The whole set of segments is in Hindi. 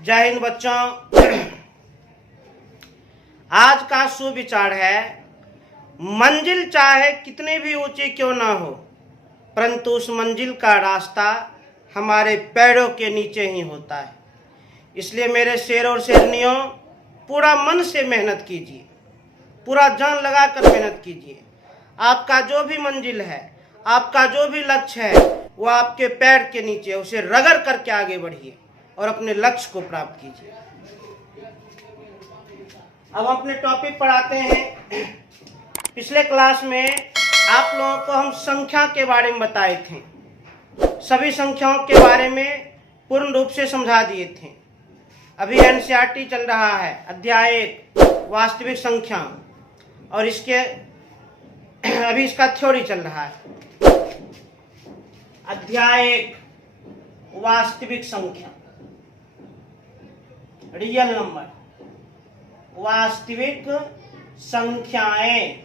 जय हिंद बच्चों। आज का सुविचार है, मंजिल चाहे कितनी भी ऊंची क्यों ना हो, परंतु उस मंजिल का रास्ता हमारे पैरों के नीचे ही होता है। इसलिए मेरे शेर और शेरनियों, पूरा मन से मेहनत कीजिए, पूरा जान लगाकर मेहनत कीजिए। आपका जो भी मंजिल है, आपका जो भी लक्ष्य है, वो आपके पैर के नीचे, उसे रगड़ करके आगे बढ़िए और अपने लक्ष्य को प्राप्त कीजिए। अब अपने टॉपिक पर आते हैं। पिछले क्लास में आप लोगों को हम संख्या के बारे में बताए थे, सभी संख्याओं के बारे में पूर्ण रूप से समझा दिए थे। अभी एनसीईआरटी चल रहा है, अध्याय 1 वास्तविक संख्या, और अभी इसका थ्योरी चल रहा है। अध्याय 1 वास्तविक संख्या, रियल नंबर, वास्तविक संख्याएं,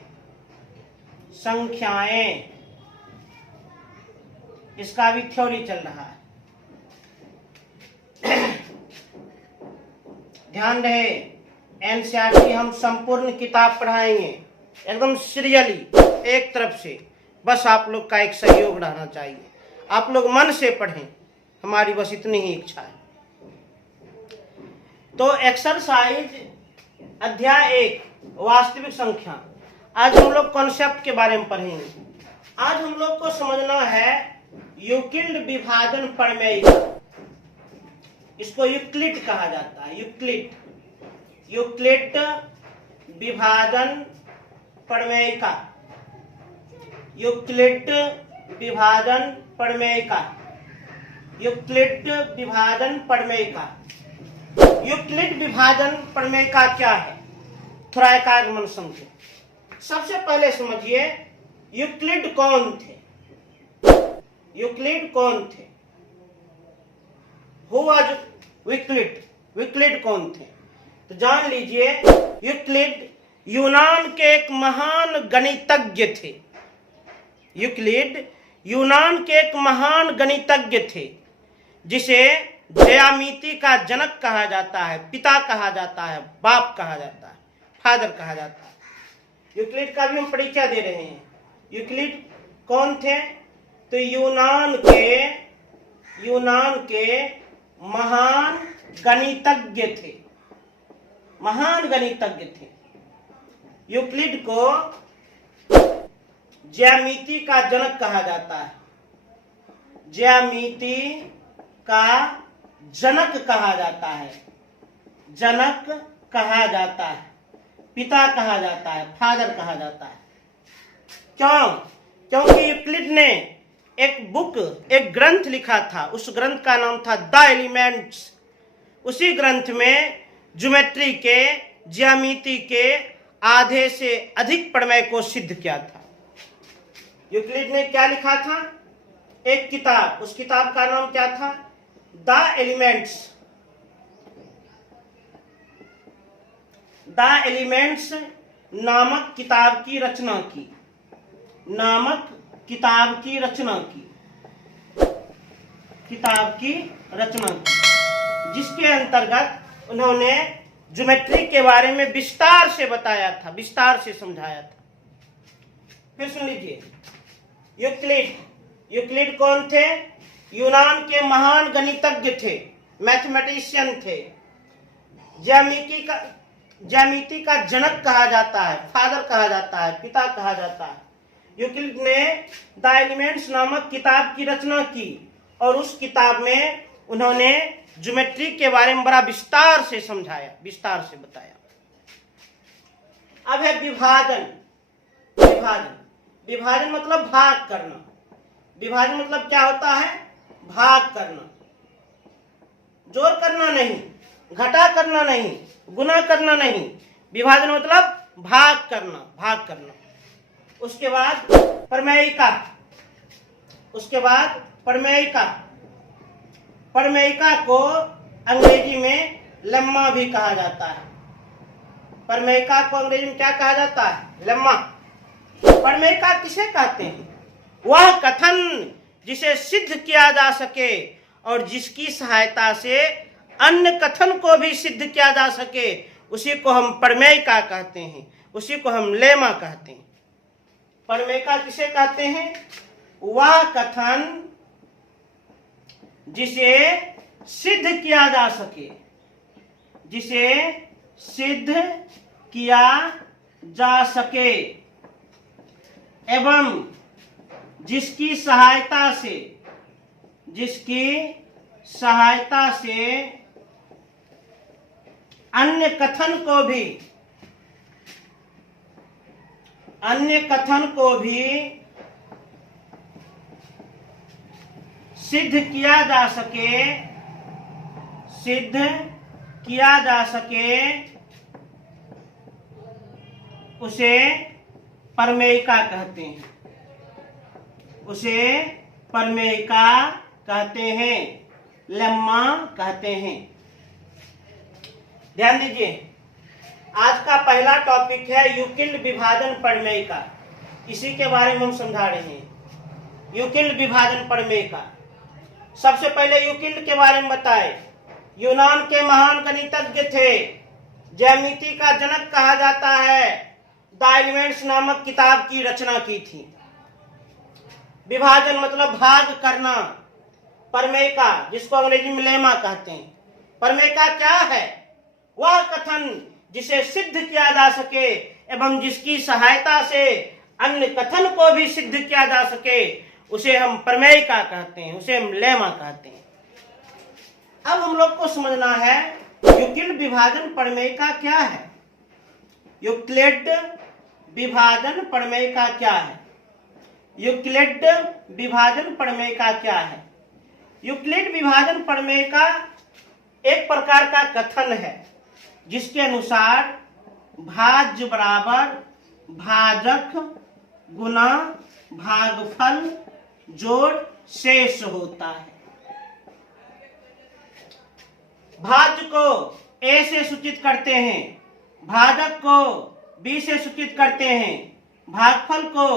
इसका भी थ्योरी चल रहा है। ध्यान रहे, एनसीईआरटी हम संपूर्ण किताब पढ़ाएंगे, एकदम सीरियली, एक तरफ से। बस आप लोग का एक सहयोग रहना चाहिए, आप लोग मन से पढ़ें, हमारी बस इतनी ही इच्छा है। तो एक्सरसाइज अध्याय 1 वास्तविक संख्या, आज हम लोग कॉन्सेप्ट के बारे में पढ़ेंगे। आज हम लोग को समझना है यूक्लिड विभाजन प्रमेय। इसको यूक्लिड कहा जाता है, यूक्लिड विभाजन प्रमेय का, यूक्लिड विभाजन प्रमेय का, यूक्लिड विभाजन प्रमेय का। यूक्लिड विभाजन प्रमेय का क्या है, थोड़ा एकाग्र समझे। सबसे पहले समझिए यूक्लिड कौन थे, यूक्लिड कौन थे, हु वाज यूक्लिड कौन थे। तो जान लीजिए, यूक्लिड यूनान के एक महान गणितज्ञ थे। यूक्लिड यूनान के एक महान गणितज्ञ थे, जिसे ज्यामिति का जनक कहा जाता है, पिता कहा जाता है, बाप कहा जाता है, फादर कहा जाता है। यूक्लिड का भी हम परिचय दे रहे हैं। यूक्लिड कौन थे? तो यूनान के महान गणितज्ञ थे, महान गणितज्ञ थे। यूक्लिड को ज्यामिति का जनक कहा जाता है, ज्यामिति का जनक कहा जाता है, जनक कहा जाता है, पिता कहा जाता है, फादर कहा जाता है। क्यों? क्योंकि यूक्लिड ने एक ग्रंथ लिखा था, उस ग्रंथ का नाम था द एलिमेंट्स। उसी ग्रंथ में ज्योमेट्री के, ज्यामिति के आधे से अधिक प्रमेय को सिद्ध किया था। यूक्लिड ने क्या लिखा था? एक किताब, उस किताब का नाम क्या था? The elements. द एलिमेंट्स नामक किताब की रचना की, जिसके अंतर्गत उन्होंने ज्योमेट्री के बारे में विस्तार से बताया था, विस्तार से समझाया था। फिर सुन लीजिए, यूक्लिड कौन थे? यूनान के महान गणितज्ञ थे, मैथमेटिशियन थे। ज्यामिति का जनक कहा जाता है, फादर कहा जाता है, पिता कहा जाता है। यूक्लिड ने द एलिमेंट्स नामक किताब की रचना की, और उस किताब में उन्होंने ज्योमेट्री के बारे में बड़ा विस्तार से समझाया, विस्तार से बताया। अब है विभाजन। विभाजन मतलब भाग करना। विभाजन मतलब क्या होता है? भाग करना, जोड़ करना नहीं, घटा करना नहीं, गुना करना नहीं। विभाजन मतलब भाग करना। उसके बाद प्रमेयिका को अंग्रेजी में लेम्मा भी कहा जाता है। प्रमेयिका को अंग्रेजी में क्या कहा जाता है? लेम्मा। प्रमेयिका किसे कहते हैं? वह कथन जिसे सिद्ध किया जा सके और जिसकी सहायता से अन्य कथन को भी सिद्ध किया जा सके, उसी को हम प्रमेयिका कहते हैं, उसी को हम लेमा कहते हैं। प्रमेयिका किसे कहते हैं? वह कथन जिसे सिद्ध किया जा सके, जिसे सिद्ध किया जा सके एवं जिसकी सहायता से अन्य कथन को भी सिद्ध किया जा सके, उसे प्रमेयिका कहते हैं, उसे प्रमेयिका कहते हैं, लेम्मा कहते हैं। ध्यान दीजिए, आज का पहला टॉपिक है यूक्लिड विभाजन प्रमेयिका। इसी के बारे में हम समझा रहे हैं। यूक्लिड विभाजन प्रमेयिका। सबसे पहले यूक्लिड के बारे में बताए। यूनान के महान गणितज्ञ थे, ज्यामिति का जनक कहा जाता है। द एलिमेंट्स नामक किताब की रचना की थी। विभाजन मतलब भाग करना। प्रमेयिका जिसको अंग्रेजी में लेमा कहते हैं। प्रमेयिका क्या है? वह कथन जिसे सिद्ध किया जा सके एवं जिसकी सहायता से अन्य कथन को भी सिद्ध किया जा सके, उसे हम प्रमेयिका कहते हैं, उसे हम लेमा कहते हैं। अब हम लोग को समझना है यूक्लिड विभाजन प्रमेयिका क्या है। यूक्लिड विभाजन प्रमेयिका क्या है? यूक्लिड विभाजन प्रमेयिका क्या है? यूक्लिड विभाजन प्रमेयिका एक प्रकार का कथन है जिसके अनुसार भाज्य बराबर भाजक गुना भागफल जोड़ शेष होता है। भाज्य को A से सूचित करते हैं, भाजक को B से सूचित करते हैं, भागफल को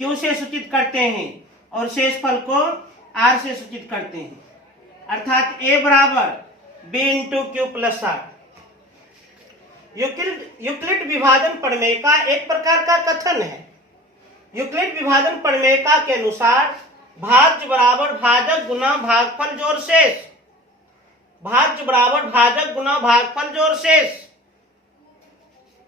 Q से सूचित करते हैं और शेषफल को R से सूचित करते हैं। अर्थात A बराबर B into Q plus R। Euclid विभाजन प्रमेयिका एक प्रकार का कथन है। यूक्लिड विभाजन प्रमेयिका के अनुसार भाज्य बराबर भाजक गुना भागफल जोड़ शेष। भाज्य बराबर भाजक गुना भागफल जोड़ शेष।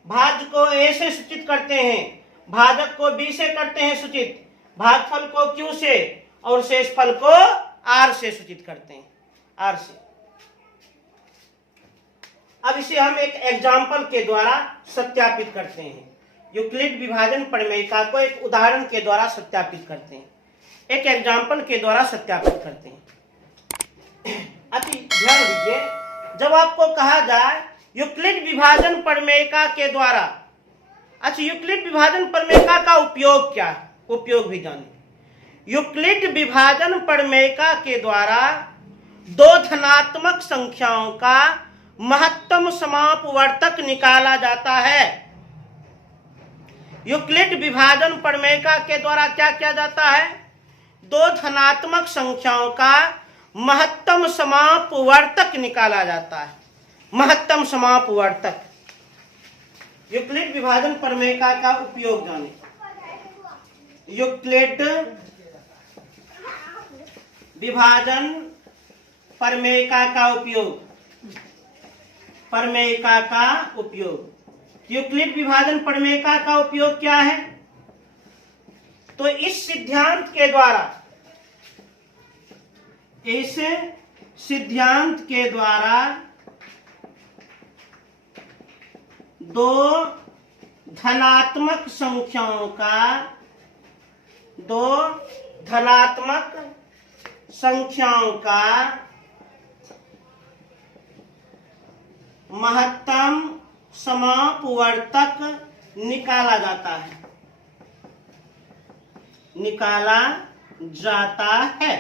भाज्य को A से सूचित करते हैं, भाजक को B से करते हैं सूचित, भागफल को Q से और शेषफल को R से सूचित करते हैं, R से। अब इसे हम एक एग्जाम्पल के द्वारा सत्यापित करते हैं। यूक्लिड विभाजन प्रमेयिका को एक उदाहरण के द्वारा सत्यापित करते हैं, एक एग्जाम्पल के द्वारा सत्यापित करते हैं। अति ध्यान दीजिए, जब आपको कहा जाए यूक्लिड विभाजन प्रमेयिका के द्वारा, अच्छा यूक्लिड विभाजन प्रमेयिका का उपयोग क्या है? उपयोग भी जाने। यूक्लिड विभाजन प्रमेयिका के द्वारा दो धनात्मक संख्याओं का महत्तम समापवर्तक निकाला जाता है। यूक्लिड विभाजन प्रमेयिका के द्वारा क्या किया जाता है? दो धनात्मक संख्याओं का महत्तम समापवर्तक निकाला जाता है। महत्तम समापवर्तक। यूक्लिड विभाजन प्रमेयिका का उपयोग जाने। यूक्लिड विभाजन प्रमेयिका का उपयोग। प्रमेयिका का उपयोग। यूक्लिड विभाजन प्रमेयिका का उपयोग क्या है? तो इस सिद्धांत के द्वारा, इस सिद्धांत के द्वारा दो धनात्मक संख्याओं का, दो धनात्मक संख्याओं का महत्तम समापवर्तक निकाला जाता है, निकाला जाता है।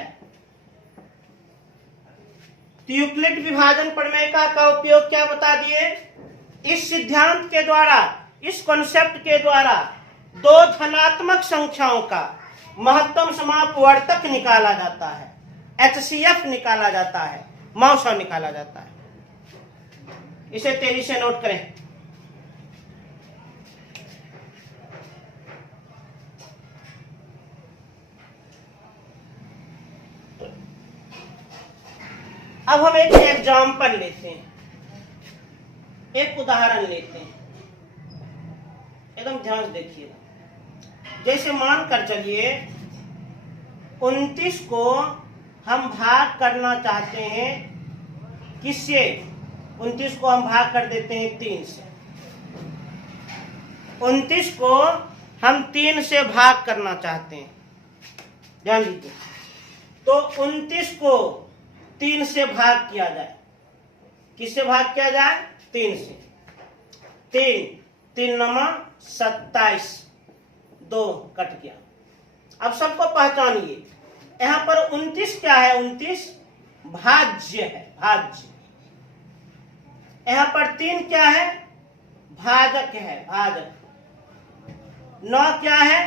तो यूक्लिड विभाजन प्रमेयिका का उपयोग क्या बता दिए? इस सिद्धांत के द्वारा, इस कॉन्सेप्ट के द्वारा दो धनात्मक संख्याओं का महत्तम समापवर्तक निकाला जाता है, HCF निकाला जाता है, मौसा निकाला जाता है। इसे तेजी से नोट करें। अब हम एक एग्जाम्पल लेते हैं, एक उदाहरण लेते हैं, एकदम ध्यान से देखिएगा। जैसे मान कर चलिए 29 को हम भाग करना चाहते हैं, किससे? 29 को हम भाग कर देते हैं 3 से। 29 को हम 3 से भाग करना चाहते हैं, ध्यान दीजिए। तो 29 को 3 से भाग किया जाए, किससे भाग किया जाए? 3 से। 3 9 27, 2 कट गया। अब सबको पहचानिए, यहां पर 29 क्या है? 29 भाज्य है, भाज्य। यहां पर 3 क्या है? भाजक है, भाजक। 9 क्या है?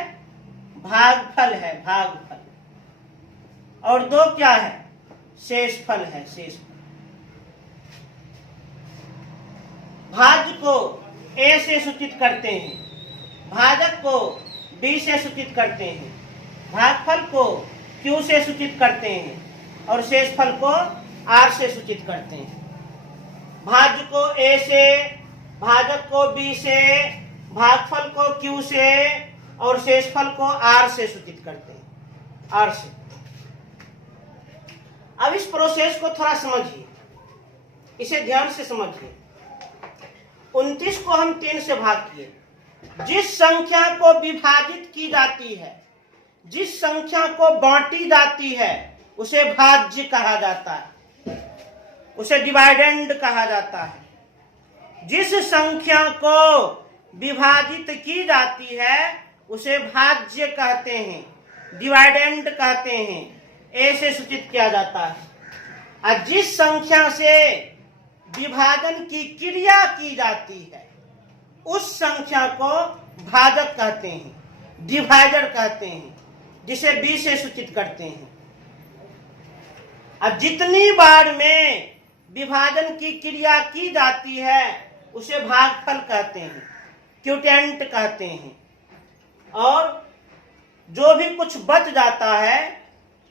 भागफल है, भागफल। और 2 क्या है? शेषफल है, शेषफल। भाज्य को A से सूचित करते हैं, भाजक को B से सूचित करते हैं, भागफल को Q से सूचित करते हैं और शेषफल को R से सूचित करते हैं। भाज्य को A से, भाजक को B से, भागफल को Q से और शेषफल को R से सूचित करते हैं, R से। अब इस प्रोसेस को थोड़ा समझिए, इसे ध्यान से समझिए। 29 को हम 3 से भाग किए। जिस संख्या को विभाजित की जाती है, जिस संख्या को बांटी जाती है, उसे भाज्य कहा जाता है, उसे डिवाइडेंड कहा जाता है। जिस संख्या को विभाजित की जाती है उसे भाज्य कहते हैं, डिवाइडेंड कहते हैं, ए से सूचित किया जाता है। और जिस संख्या से विभाजन की क्रिया की जाती है उस संख्या को भाजक कहते हैं, डिवाइडर कहते हैं, जिसे बी से सूचित करते हैं। अब जितनी बार में विभाजन की क्रिया की जाती है उसे भागफल कहते हैं, क्यूटेंट कहते हैं। और जो भी कुछ बच जाता है,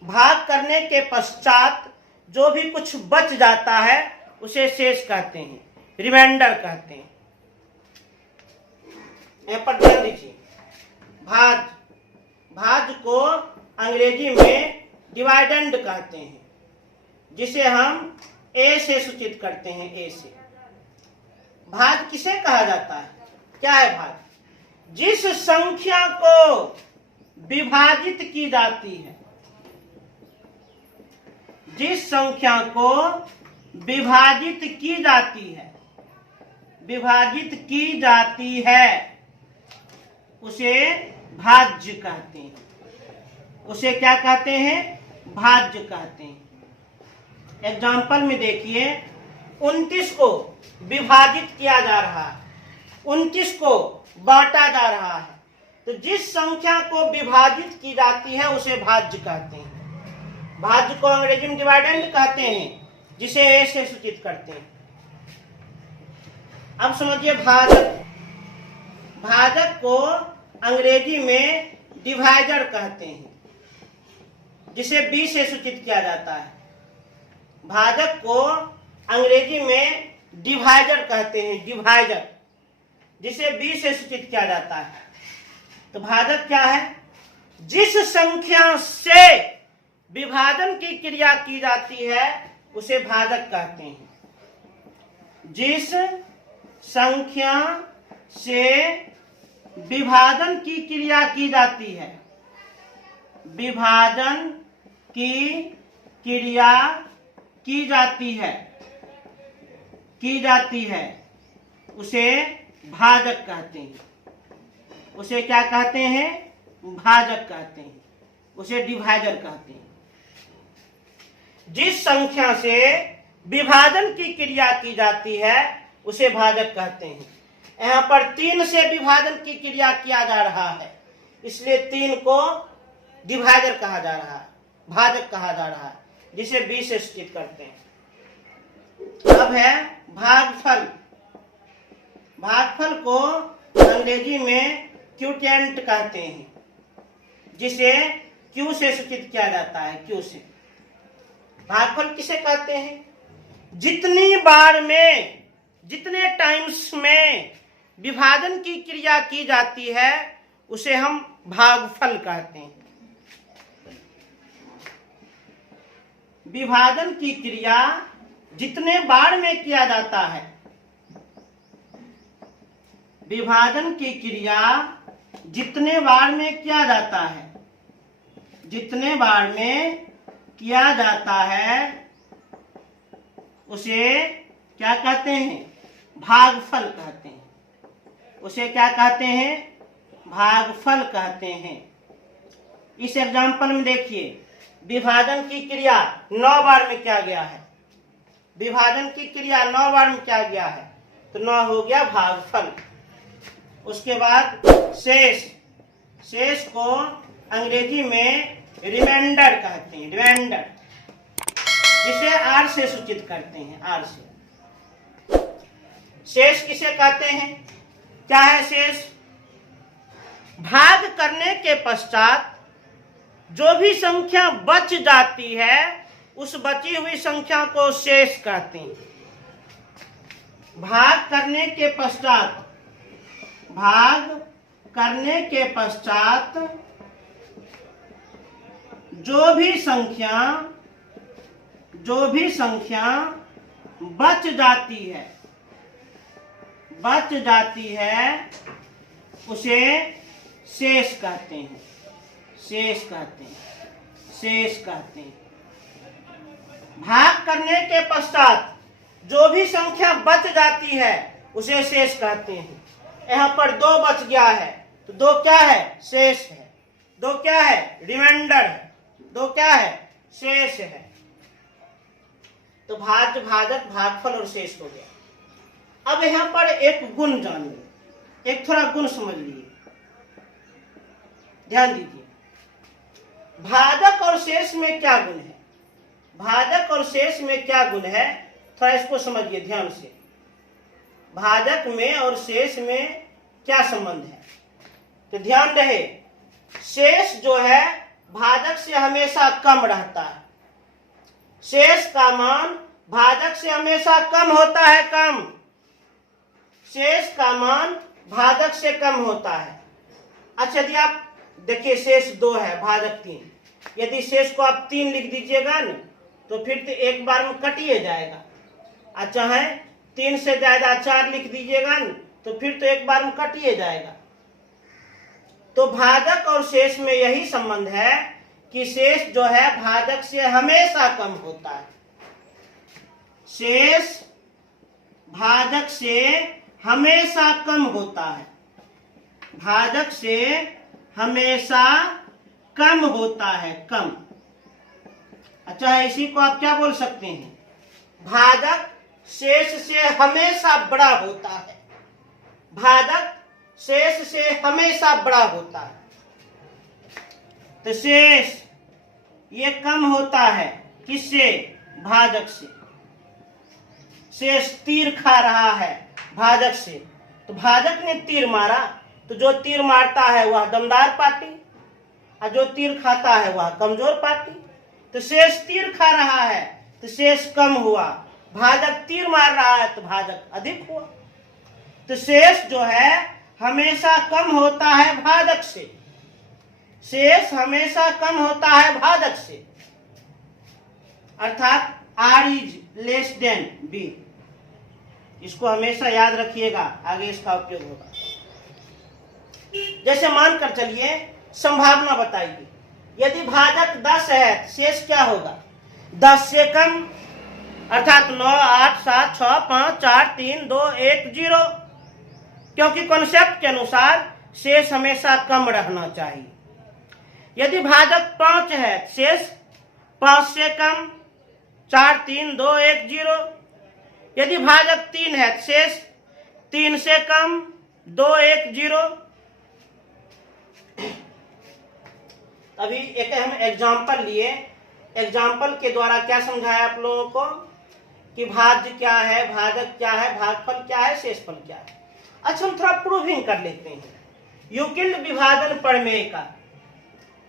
भाग करने के पश्चात जो भी कुछ बच जाता है उसे शेष कहते हैं, रिमाइंडर कहते हैं। यहाँ पर ध्यान दीजिए, भाज्य को अंग्रेजी में डिवाइडेंड कहते हैं, जिसे हम ए से सूचित करते हैं, ए से। भाज्य किसे कहा जाता है? क्या है भाज्य? जिस संख्या को विभाजित की जाती है, जिस संख्या को विभाजित की जाती है, विभाजित की जाती है उसे भाज्य कहते हैं। उसे क्या कहते हैं? भाज्य कहते हैं। एग्जाम्पल में देखिए, 29 को विभाजित किया जा रहा है, 29 को बांटा जा रहा है, तो जिस संख्या को विभाजित की जाती है उसे भाज्य कहते हैं। भाज्य को अंग्रेजी में डिवाइडेंड कहते हैं, जिसे ए से सूचित करते हैं। अब समझिए भाजक, भाजक को अंग्रेजी में डिवाइडर कहते हैं, जिसे बी से सूचित किया जाता है। भाजक को अंग्रेजी में डिवाइडर कहते हैं, डिवाइडर, जिसे बी से सूचित किया जाता है। तो भाजक क्या है? जिस संख्या से विभाजन की क्रिया की जाती है उसे भाजक कहते हैं। जिस संख्या से विभाजन की क्रिया की जाती है, विभाजन की क्रिया की जाती है, उसे भाजक कहते हैं। उसे क्या कहते हैं? भाजक कहते हैं, उसे डिवाइडर कहते हैं। जिस संख्या से विभाजन की क्रिया की जाती है उसे भाजक कहते हैं। यहाँ पर 3 से विभाजन की क्रिया किया जा रहा है, इसलिए 3 को डिवाइडर कहा जा रहा है, भाजक कहा जा रहा है, जिसे बी से सूचित करते हैं। अब है भागफल। भागफल को अंग्रेजी में क्यूटेंट कहते हैं, जिसे क्यू से सूचित किया जाता है, क्यू से। भागफल किसे कहते हैं? जितनी बार में, जितने टाइम्स में विभाजन की क्रिया की जाती है उसे हम भागफल कहते हैं। विभाजन की क्रिया जितने बार में किया जाता है, विभाजन की क्रिया जितने बार में किया जाता है, जितने बार में किया जाता है उसे क्या कहते हैं? भागफल कहते हैं। उसे क्या कहते हैं? भागफल कहते हैं। इस एग्जाम्पल में देखिए, विभाजन की क्रिया 9 बार में किया गया है। विभाजन की क्रिया 9 बार में किया गया है, तो 9 हो गया भागफल। उसके बाद शेष। शेष को अंग्रेजी में रिमाइंडर कहते हैं, रिमाइंडर, जिसे आर से सूचित करते हैं, आर से। शेष किसे कहते हैं? क्या है शेष? भाग करने के पश्चात जो भी संख्या बच जाती है उस बची हुई संख्या को शेष कहते हैं। भाग करने के पश्चात, भाग करने के पश्चात जो भी संख्या बच जाती है उसे शेष कहते हैं, शेष कहते हैं, शेष कहते हैं। भाग करने के पश्चात जो भी संख्या बच जाती है उसे शेष कहते हैं। यहाँ पर 2 बच गया है, तो 2 क्या है? शेष है। 2 क्या है? रिमाइंडर है। 2 क्या है? शेष है। तो भाज्य, भाजक, भागफल और शेष हो गया। अब यहाँ पर एक गुण जानिए, एक थोड़ा गुण समझ लीजिए, ध्यान दीजिए। भाजक और शेष में क्या गुण है? भाजक और शेष में क्या गुण है, थोड़ा इसको समझिए ध्यान से। भाजक में और शेष में क्या संबंध है? तो ध्यान रहे, शेष जो है भाजक से हमेशा कम रहता है। शेष का मान भाजक से हमेशा कम होता है, कम। शेष का मान भाजक से कम होता है। अच्छा, यदि आप देखिए शेष 2 है, भाजक 3, यदि शेष को आप 3 लिख दीजिएगा न, तो फिर तो एक बार में कटिए जाएगा। अच्छा है, 3 से ज्यादा 4 लिख दीजिएगा न, तो फिर तो एक बार में कटिए जाएगा। तो भाजक और शेष में यही संबंध है कि शेष जो है भाजक से हमेशा कम होता है। शेष भाजक से हमेशा कम होता है, भाजक से हमेशा कम होता है, कम। अच्छा, इसी को आप क्या बोल सकते हैं? भाजक शेष से हमेशा बड़ा होता है। भाजक शेष से हमेशा बड़ा होता है। तो शेष ये कम होता है किससे? भाजक से। शेष तीर खा रहा है भाजक से, तो भाजक ने तीर मारा, तो जो तीर मारता है वह दमदार पार्टी, और जो तीर खाता है वह कमजोर पार्टी। तो शेष तीर खा रहा है तो शेष कम हुआ, भाजक तीर मार रहा है तो भाजक अधिक हुआ। तो शेष जो है हमेशा कम होता है भाजक से, शेष हमेशा कम होता है भाजक से, अर्थात R is less than B। इसको हमेशा याद रखिएगा, आगे इसका उपयोग होगा। जैसे मानकर चलिए, संभावना बताइए, यदि भाजक 10 है तो शेष क्या होगा? 10 से कम, अर्थात 9, 8, 7, 6, 5, 4, 3, 2, 1, 0। क्योंकि कॉन्सेप्ट के अनुसार शेष हमेशा कम रहना चाहिए। यदि भाजक 5 है, शेष 5 से कम, 4, 3, 2, 1, 0। यदि भाजक 3 है, शेष 3 से कम, 2, 1, 0। अभी एक हम एग्जाम्पल लिए, एग्जाम्पल के द्वारा क्या समझाया आप लोगों को? कि भाज्य क्या है, भाजक क्या है, भागफल क्या है, शेषफल क्या है। अच्छा, हम थोड़ा प्रूविंग कर लेते हैं। यूक्लिड विभाजन प्रमेय का,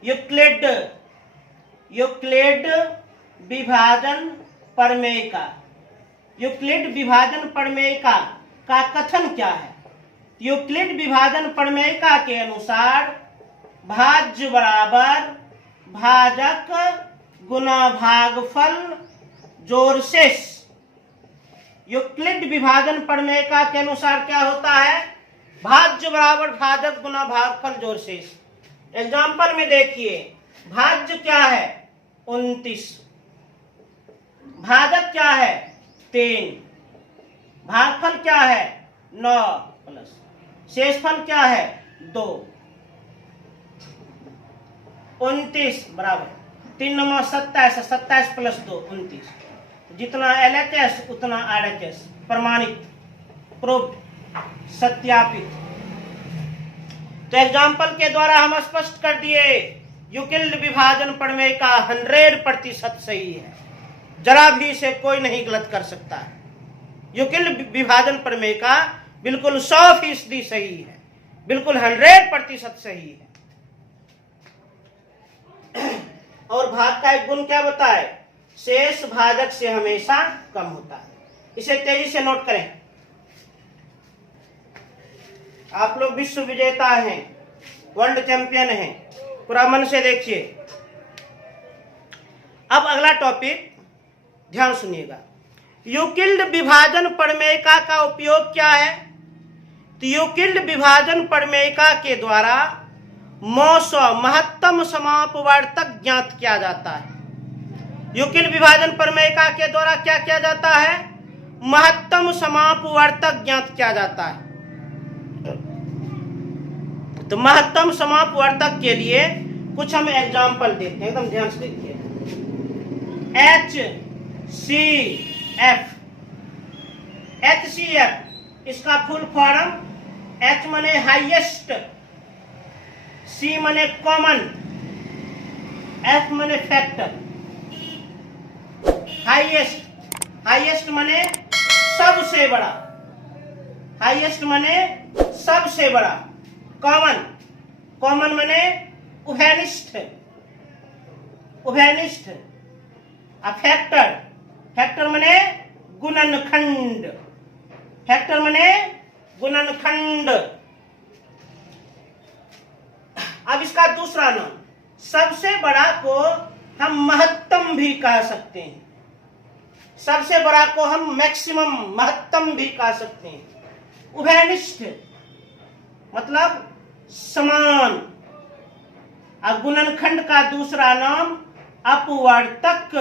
यूक्लिड विभाजन प्रमेय का, यूक्लिड विभाजन प्रमेय का कथन क्या है? यूक्लिड विभाजन प्रमेय का के अनुसार भाज्य बराबर भाजक गुना भागफल जोड़ शेष। यूक्लिड विभाजन प्रमेय का के अनुसार क्या होता है? भाज्य बराबर भाजक गुना भागफल जोड़ शेष। एग्जाम्पल में देखिए, भाज्य क्या है? 29। भाजक क्या है? 3। भागफल क्या है? 9 प्लस शेषफल क्या है? 2। 29 बराबर 3 9 27, 27 प्लस 2 29। जितना LHS उतना RHS, प्रमाणित, प्रूफ, सत्यापित। तो एग्जाम्पल के द्वारा हम स्पष्ट कर दिए यूक्लिड विभाजन प्रमेय का 100% सही है, जरा भी इसे कोई नहीं गलत कर सकता है। यूक्लिड विभाजन प्रमेय का बिल्कुल 100% सही है, बिल्कुल 100% सही है। और भाग का एक गुण क्या बताए? शेष भाजक से हमेशा कम होता है। इसे तेजी से नोट करें। आप लोग विश्व विजेता हैं, वर्ल्ड चैंपियन हैं, पूरा मन से देखिए। अब अगला टॉपिक ध्यान सुनिएगा। यूक्लिड विभाजन प्रमेयिका का उपयोग क्या है? तो यूक्लिड विभाजन प्रमेयिका के द्वारा महत्तम समापवर्तक ज्ञात किया जाता है। यूक्लिड विभाजन प्रमेयिका के द्वारा क्या किया जाता है? महत्तम समापवर्तक ज्ञात किया जाता है। तो महत्तम समापवर्तक के लिए कुछ हम एग्जाम्पल देते हैं, एकदम ध्यान से देखिए। HCF इसका फुल फॉर्म, H माने हाईएस्ट, C माने कॉमन, F माने फैक्टर। हाईएस्ट माने सबसे बड़ा, हाईएस्ट माने सबसे बड़ा। कॉमन माने उभयनिष्ठ। फैक्टर माने गुणनखंड। अब इसका दूसरा नाम, सबसे बड़ा को हम महत्तम भी कह सकते हैं, सबसे बड़ा को हम मैक्सिमम, महत्तम भी कह सकते हैं। उभयनिष्ठ मतलब समान। और गुणनखंड का दूसरा नाम अपवर्तक।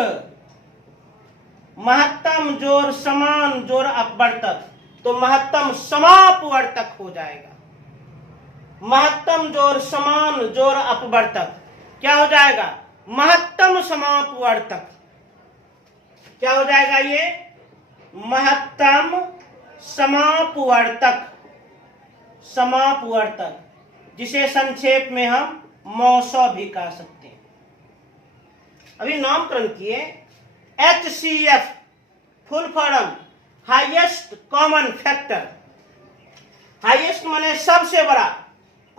महत्तम जोड़ समान जोड़ अपवर्तक, तो महत्तम समापवर्तक हो जाएगा। महत्तम जोड़ समान जोड़ अपवर्तक क्या हो जाएगा? महत्तम समापवर्तक। क्या हो जाएगा ये? महत्तम समापवर्तक, जिसे संक्षेप में हम मौसो भी कह सकते हैं। अभी नामकरण किए। HCF full form highest common factor. Highest माने सबसे बड़ा,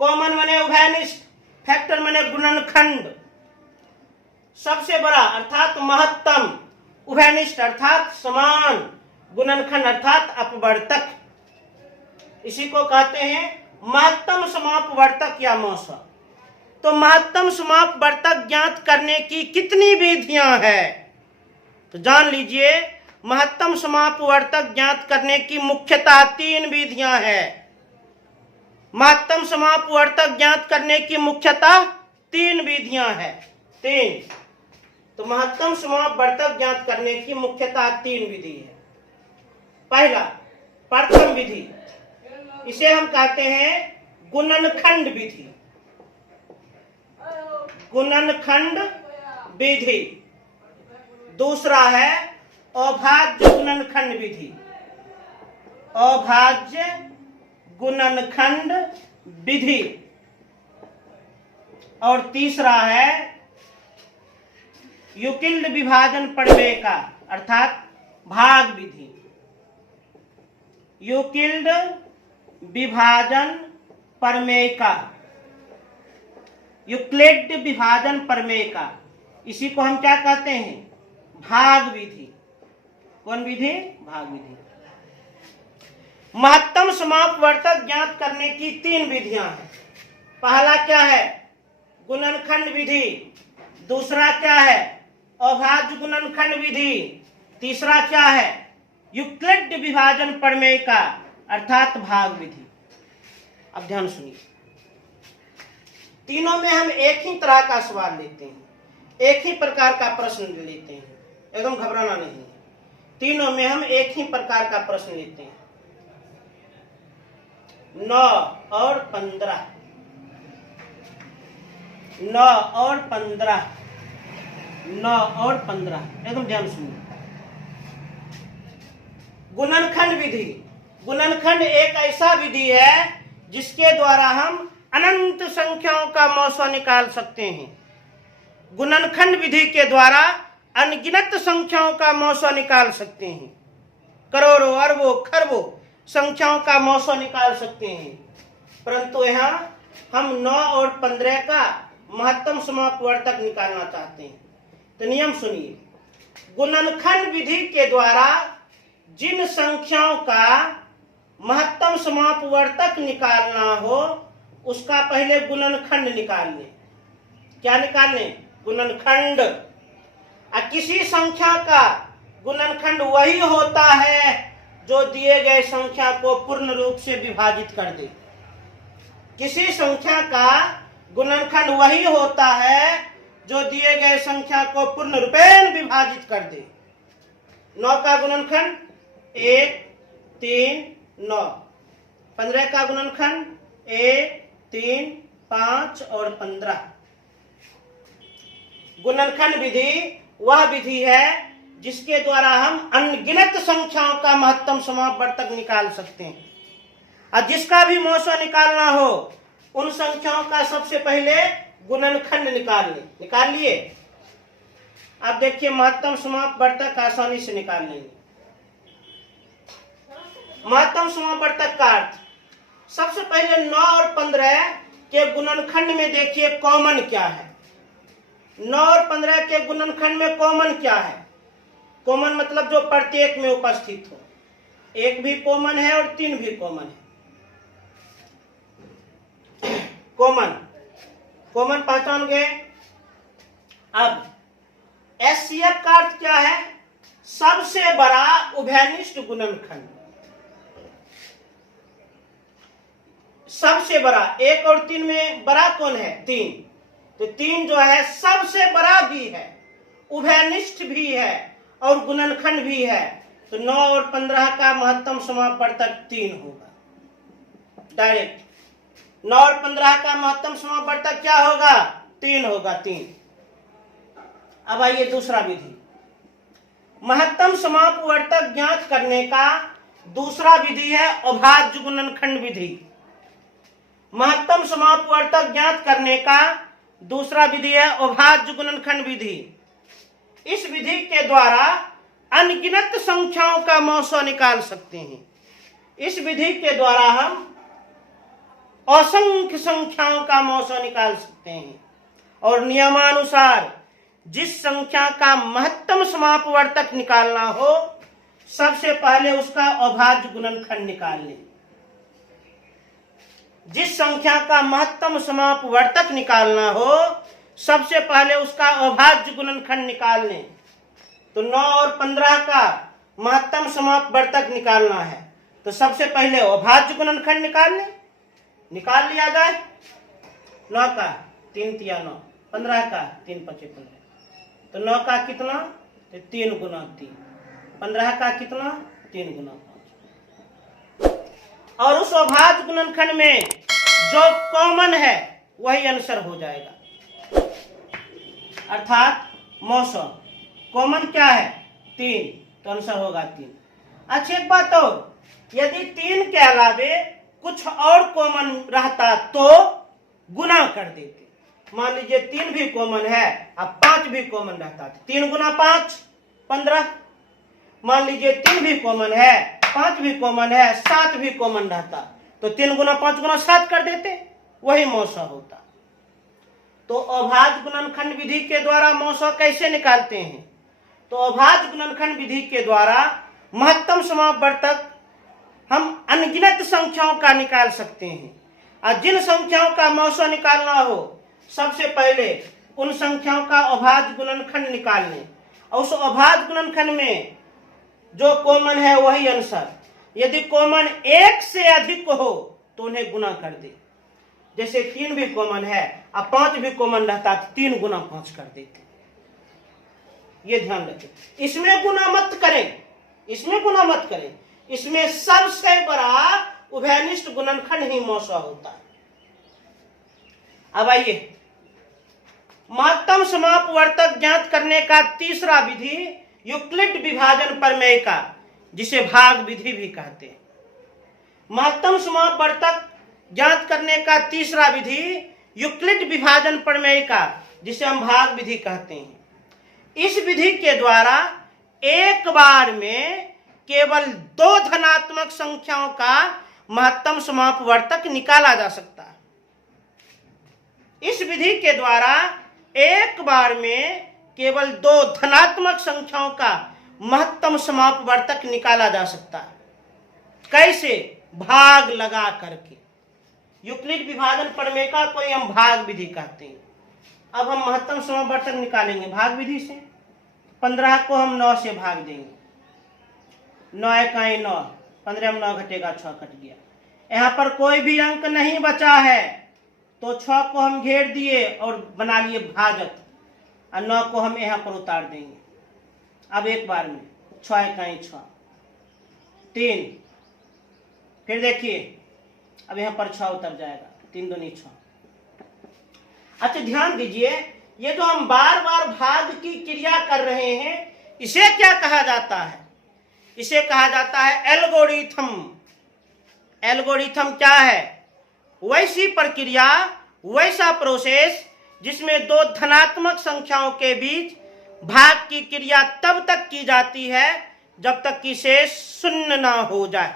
कॉमन माने उभयनिष्ठ, फैक्टर माने गुणनखंड। सबसे बड़ा अर्थात महत्तम, उभयनिष्ठ अर्थात समान, गुणनखंड अर्थात अपवर्तक। इसी को कहते हैं महत्तम समापवर्तक या मौसा। तो महत्तम समापवर्तक ज्ञात करने की कितनी विधियां हैं? तो जान लीजिए, महत्तम समापवर्तक ज्ञात करने की मुख्यतः 3 विधियां हैं। महत्तम समापवर्तक ज्ञात करने की मुख्यतः 3 विधियां हैं। 3। तो महत्तम समापवर्तक ज्ञात करने की मुख्यतः 3 विधि है। पहला, प्रथम विधि, इसे हम कहते हैं गुणनखंड विधि। गुणनखंड विधि। दूसरा है अभाज्य गुणनखंड विधि। अभाज्य गुणनखंड विधि। और तीसरा है यूक्लिड विभाजन प्रमेय का, अर्थात भाग विधि, यूक्लिड विभाजन प्रमेय का, यूक्लिड विभाजन प्रमेय का, इसी को हम क्या कहते हैं? भाग विधि। कौन विधि? भाग विधि। महत्तम समापवर्तक ज्ञात करने की 3 विधियां हैं। पहला क्या है? गुणनखंड विधि। दूसरा क्या है? अभाज्य गुणनखंड विधि। तीसरा क्या है? यूक्लिड विभाजन प्रमेय का अर्थात भाग विधि। अब ध्यान सुनिए, तीनों में हम एक ही तरह का सवाल लेते हैं, एक ही प्रकार का प्रश्न लेते हैं, एकदम घबराना नहीं है। तीनों में हम एक ही प्रकार का प्रश्न लेते हैं। 9 और 15, 9 और 15, 9 और 15, एकदम ध्यान सुनिए। गुणनखंड विधि। गुणनखंड एक ऐसा विधि है जिसके द्वारा हम अनंत संख्याओं का मौसा निकाल सकते हैं। गुणनखंड विधि के द्वारा अनगिनत संख्याओं का मौसा निकाल सकते हैं। करोड़ों, अरबों, खरबों संख्याओं का मौसा निकाल सकते हैं। परंतु यहाँ हम 9 और 15 का महत्तम समापवर्तक निकालना चाहते हैं। तो नियम सुनिए, गुणनखंड विधि के द्वारा जिन संख्याओं का महत्तम समापवर्तक निकालना हो उसका पहले गुणनखंड निकाल लें। क्या निकाल लें? गुणनखंड। किसी संख्या का गुणनखंड वही होता है जो दिए गए संख्या को पूर्ण रूप से विभाजित कर दे। किसी संख्या का गुणनखंड वही होता है जो दिए गए संख्या को पूर्ण रूपेण विभाजित कर दे। 9 का गुणनखंड 1, 3, 9। 15 का गुणनखंड 1, 3, 5 और 15। गुणनखंड विधि वह विधि है जिसके द्वारा हम अनगिनत संख्याओं का महत्तम समापवर्तक निकाल सकते हैं। और जिसका भी मौसा निकालना हो उन संख्याओं का सबसे पहले गुणनखंड निकाल ले। निकाल लिए? अब देखिए महत्तम समापवर्तक आसानी से निकाल लेंगे। महत्तम समापवर्तक का अर्थ, सबसे पहले 9 और 15 के गुणनखंड में देखिए कॉमन क्या है। 9 और 15 के गुणनखंड में कॉमन क्या है? कॉमन मतलब जो प्रत्येक में उपस्थित हो। 1 भी कॉमन है और 3 भी कॉमन है। कॉमन, कॉमन पहचान गए। अब एचसीएफ का अर्थ क्या है? सबसे बड़ा उभयनिष्ठ गुणनखंड। सबसे बड़ा, 1 और 3 में बड़ा कौन है? 3। तो 3 जो है सबसे बड़ा भी है, उभयनिष्ठ भी है और गुणनखंड भी है। तो 9 और 15 का महत्तम समापवर्तक 3 होगा। डायरेक्ट 9 और 15 का महत्तम समापवर्तक क्या होगा? 3 होगा, 3। अब आइए दूसरा विधि। महत्तम समापवर्तक ज्ञात करने का दूसरा विधि है अभाज्य गुणनखंड विधि। महत्तम समापवर्तक ज्ञात करने का दूसरा विधि है अभाज्य गुणनखंड विधि। इस विधि के द्वारा अनगिनत संख्याओं का मौसा निकाल सकते हैं। इस विधि के द्वारा हम असंख्य संख्याओं का मौसा निकाल सकते हैं और नियमानुसार जिस संख्या का महत्तम समापवर्तक निकालना हो सबसे पहले उसका अभाज्य गुणनखंड निकाल लें। जिस संख्या का महत्तम समापवर्तक निकालना हो सबसे पहले उसका अभाज्य गुणनखंड निकाल लें। तो 9 और 15 का महत्तम समापवर्तक निकालना है तो सबसे पहले अभाज्य गुणनखंड निकाल लें। निकाल लिया जाए। 9 का 3 तिया 9, 15 का 3 5 15। तो 9 का कितना? तो 3 गुना 3। 15 का कितना? 3 गुना 5। और उस अभाज्य गुणनखंड में जो कॉमन है वही आंसर हो जाएगा। अर्थात मौसा कॉमन क्या है? 3, तो आंसर होगा 3। अच्छा एक बात और, यदि 3 के अलावे कुछ और कॉमन रहता तो गुना कर देते। मान लीजिए 3 भी कॉमन है अब 5 भी कॉमन रहता। 3 गुना 5 15। मान लीजिए 3 भी कॉमन है, 5 भी कॉमन है, 7 भी कॉमन रहता तो 3 गुना 5 गुना 7 कर देते, वही मौसा होता। तो अभाज्य गुणनखंड विधि के द्वारा मौसा कैसे निकालते हैं? तो अभाज्य गुणनखंड विधि के द्वारा महत्तम समापवर्तक हम अनगिनत संख्याओं का निकाल सकते हैं, और जिन संख्याओं का मौसा निकालना हो सबसे पहले उन संख्याओं का अभाज्य गुणनखंड निकाल लें, और उस अभाज्य गुणनखंड में जो कॉमन है वही आंसर। यदि कॉमन 1 से अधिक हो तो उन्हें गुना कर दे। जैसे 3 भी कॉमन है और 5 भी कॉमन रहता तो 3 गुना 5 कर देते। ये ध्यान रखें, इसमें गुना मत करें, इसमें गुना मत करें, इसमें सबसे बड़ा उभयनिष्ठ गुणनखंड ही मौसा होता है। अब आइए, महत्तम समापवर्तक ज्ञात करने का तीसरा विधि यूक्लिड विभाजन प्रमेय का, जिसे भाग विधि भी कहते हैं। महत्तम समापवर्तक ज्ञात करने का तीसरा विधि यूक्लिड विभाजन प्रमेय का, जिसे हम भाग विधि कहते हैं। इस विधि के द्वारा एक बार में केवल 2 धनात्मक संख्याओं का महत्तम समापवर्तक निकाला जा सकता है। इस विधि के द्वारा एक बार में केवल 2 धनात्मक संख्याओं का महत्तम समापवर्तक निकाला जा सकता है। कैसे? भाग लगा करके। यूक्लिड विभाजन प्रमेय का कोई हम भाग विधि कहते हैं। अब हम महत्तम समापवर्तक निकालेंगे भाग विधि से। 15 को हम 9 से भाग देंगे, 9 इकाई 9, 15 में 9 घटेगा 6 कट गया। यहाँ पर कोई भी अंक नहीं बचा है तो 6 को हम घेर दिए और बना लिए भाजक, और 9 को हम यहाँ पर उतार देंगे। अब एक बार में 6 इकाई 6, 3, फिर देखिए अब यहाँ पर 6 उतर जाएगा, 3 दूनी 6। अच्छा ध्यान दीजिए, ये जो हम बार बार भाग की क्रिया कर रहे हैं, इसे क्या कहा जाता है? इसे कहा जाता है एल्गोरिथम। एल्गोरिथम क्या है? वैसी प्रक्रिया, वैसा प्रोसेस जिसमें 2 धनात्मक संख्याओं के बीच भाग की क्रिया तब तक की जाती है जब तक कि शेष 0 ना हो जाए।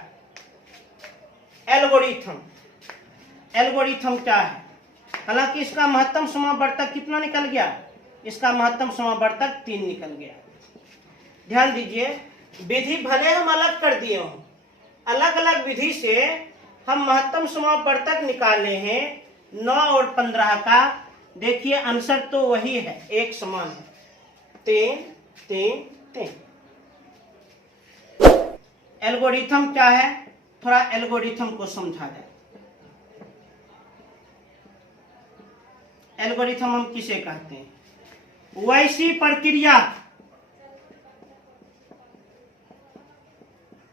एल्गोरिथम। एल्गोरिथम क्या है? हालांकि इसका महत्तम समापवर्तक कितना निकल गया? इसका महत्तम समापवर्तक 3 निकल गया। ध्यान दीजिए, विधि भले हम अलग कर दिए हों, अलग अलग विधि से हम महत्तम समापवर्तक निकाले हैं 9 और 15 का। देखिए आंसर तो वही है, एक समान है, 3 3 3। एल्गोरिथम क्या है? थोड़ा एल्गोरिथम को समझा जाए। एल्गोरिथम हम किसे कहते हैं? वैसी प्रक्रिया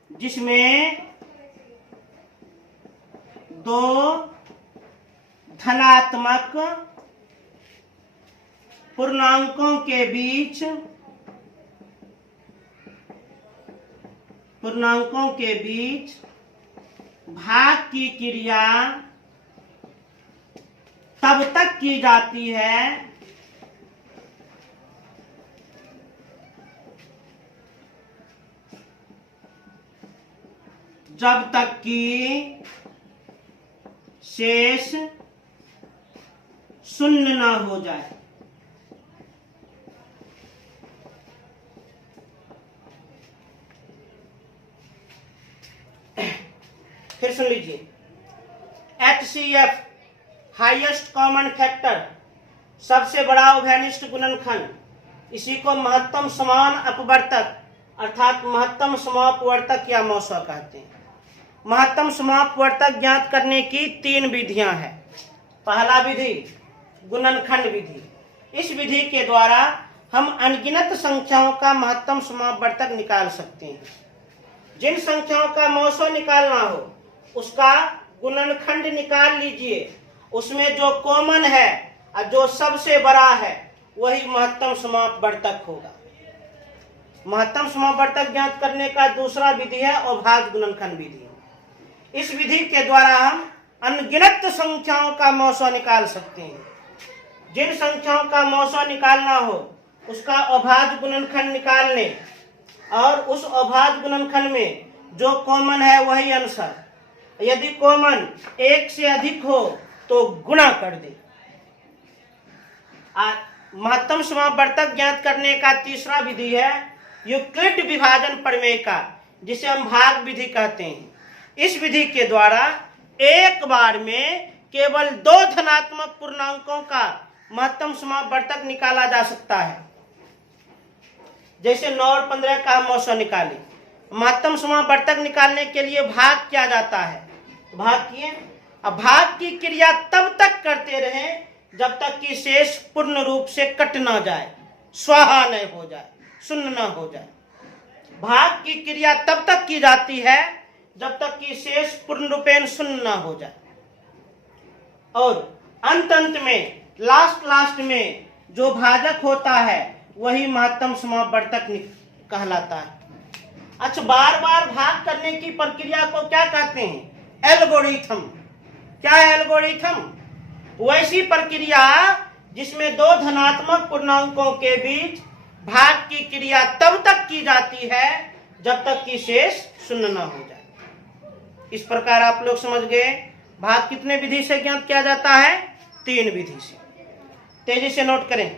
जिसमें 2 धनात्मक पूर्णांकों के बीच भाग की क्रिया तब तक की जाती है जब तक कि शेष 0 ना हो जाए। फिर सुन लीजिए, HCF हाईएस्ट कॉमन फैक्टर, सबसे बड़ा उभयनिष्ठ गुणनखंड, इसी को महत्तम समान अपवर्तक अर्थात महत्तम समापवर्तक या मौसा कहते हैं। महत्तम समापवर्तक ज्ञात करने की 3 विधियां हैं। पहला विधि गुणनखंड विधि। इस विधि के द्वारा हम अनगिनत संख्याओं का महत्तम समापवर्तक निकाल सकते हैं। जिन संख्याओं का मौसा निकालना हो उसका गुणनखंड निकाल लीजिए, उसमें जो कॉमन है और जो सबसे बड़ा है वही महत्तम समापवर्तक होगा। महत्तम समापवर्तक ज्ञात करने का दूसरा विधि है अभाज्य गुणनखंड विधि। इस विधि के द्वारा हम अनगिनत संख्याओं का मौसा निकाल सकते हैं। जिन संख्याओं का मौसा निकालना हो उसका अभाज्य गुणनखंड निकाल लें और उस अभाज्य गुणनखंड में जो कॉमन है वही आंसर। यदि कॉमन एक से अधिक हो तो गुणा कर दे। महत्तम समावर्तक ज्ञात करने का तीसरा विधि है यूक्लिड विभाजन प्रमेय का, जिसे हम भाग विधि कहते हैं। इस विधि के द्वारा एक बार में केवल 2 धनात्मक पूर्णांकों का महत्तम समावर्तक निकाला जा सकता है। जैसे 9 और 15 का हम मौसा निकाले। महत्तम समावर्तक निकालने के लिए भाग किया जाता है। भाग किए, अब भाग की क्रिया तब तक करते रहें जब तक कि शेष पूर्ण रूप से कट ना जाए, स्वाहा न हो जाए, शून्य न हो जाए। भाग की क्रिया तब तक की जाती है जब तक कि शेष पूर्ण रूपेण शून्य न हो जाए। और अंत में लास्ट में जो भाजक होता है वही महत्तम समावर्तक कहलाता है। अच्छा, बार बार भाग करने की प्रक्रिया को क्या कहते हैं? एल्गोरिथम। क्या है एल्गोरिथम? वैसी प्रक्रिया जिसमें 2 धनात्मक पूर्णांकों के बीच भाग की क्रिया तब तक की जाती है जब तक कि शेष शून्य न हो जाए। इस प्रकार आप लोग समझ गए भाग कितने विधि से ज्ञात किया जाता है? 3 विधि से। तेजी से नोट करें।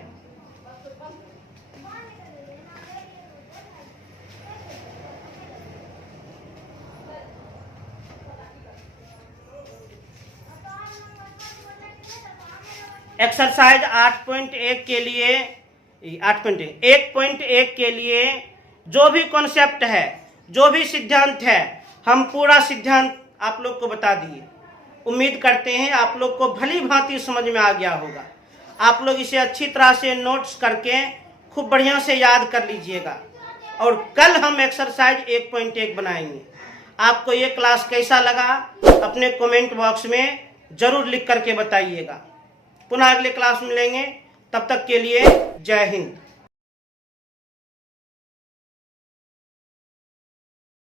एक्सरसाइज 8.1 के लिए 1.1 के लिए जो भी कॉन्सेप्ट है, जो भी सिद्धांत है, हम पूरा सिद्धांत आप लोग को बता दिए। उम्मीद करते हैं आप लोग को भली भांति समझ में आ गया होगा। आप लोग इसे अच्छी तरह से नोट्स करके खूब बढ़िया से याद कर लीजिएगा और कल हम एक्सरसाइज 1.1 बनाएंगे। आपको ये क्लास कैसा लगा अपने कमेंट बॉक्स में जरूर लिख करके बताइएगा। पुनः अगले क्लास में मिलेंगे, तब तक के लिए जय हिंद।